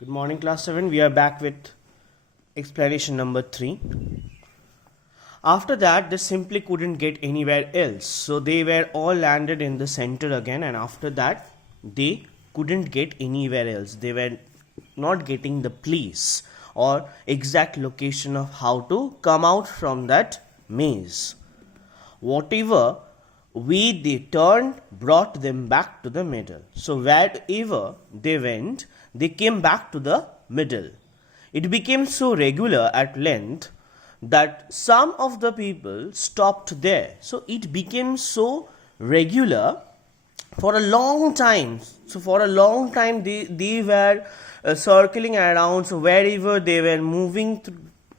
Good morning, class 7. We are back with explanation number 3. After that, they simply couldn't get anywhere else. So they were all landed in the center again, and after that, they couldn't get anywhere else. They were not getting the place or exact location of how to come out from that maze. Whatever way they turned brought them back to the middle. So wherever they went, they came back to the middle. It became so regular at length that some of the people stopped there. So it became so regular for a long time. So for a long time they were circling around. So wherever they were moving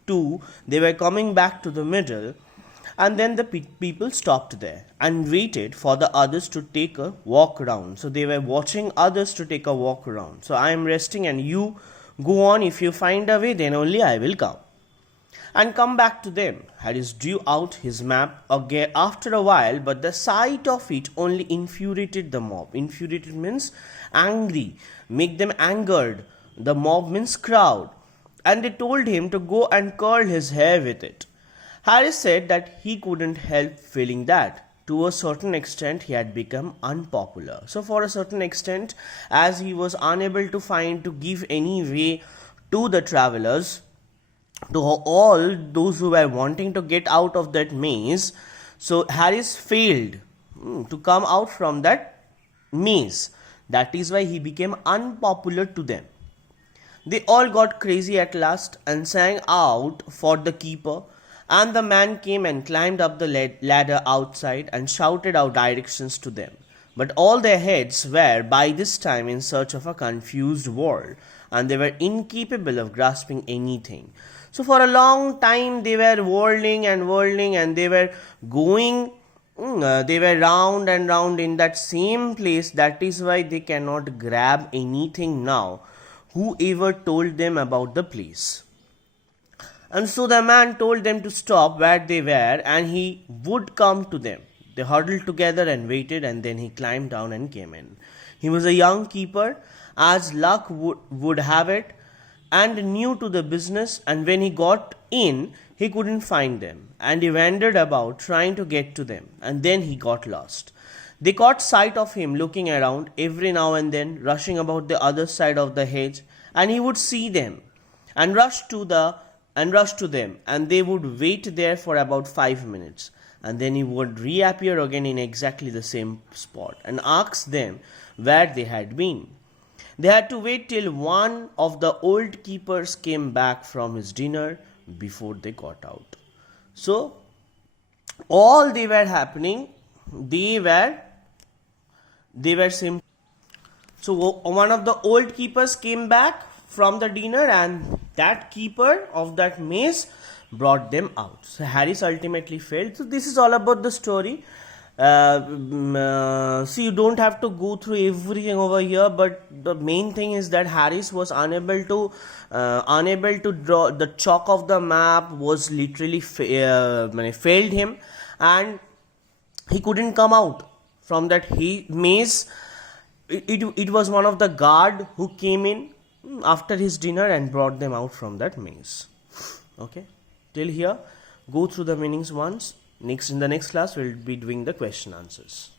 to, they were coming back to the middle. And then the people stopped there and waited for the others to take a walk around. So they were watching others to take a walk around. So I am resting and you go on. If you find a way, then only I will come and come back to them. Harris drew out his map again after a while, but the sight of it only infuriated the mob. Infuriated means angry, make them angered. The mob means crowd. And they told him to go and curl his hair with it. Harris said that he couldn't help feeling that. To a certain extent, he had become unpopular. So for a certain extent, as he was unable to give any way to the travelers, to all those who were wanting to get out of that maze, so Harris failed to come out from that maze. That is why he became unpopular to them. They all got crazy at last and sang out for the keeper. And the man came and climbed up the ladder outside and shouted out directions to them. But all their heads were by this time in search of a confused world, and they were incapable of grasping anything. So for a long time they were whirling, and they were going, they were round and round in that same place. That is why they cannot grab anything now, whoever told them about the place. And so the man told them to stop where they were and he would come to them. They huddled together and waited, and then he climbed down and came in. He was a young keeper, as luck would have it, and new to the business, and when he got in, he couldn't find them, and he wandered about trying to get to them, and then he got lost. They caught sight of him looking around every now and then, rushing about the other side of the hedge, and he would see them and rush to them, and they would wait there for about 5 minutes, and then he would reappear again in exactly the same spot and ask them where they had been. They had to wait till one of the old keepers came back from his dinner before they got out. So all they were happening, they were simple. So one of the old keepers came back from the dinner, and that keeper of that maze brought them out. So Harris ultimately failed. So this is all about the story. See, you don't have to go through everything over here, but the main thing is that Harris was unable to draw the chalk of the map. Was literally failed him, and he couldn't come out from that maze. It was one of the guard who came in after his dinner and brought them out from that maze. Okay, till here, go through the meanings once. In the next class we'll be doing the question answers.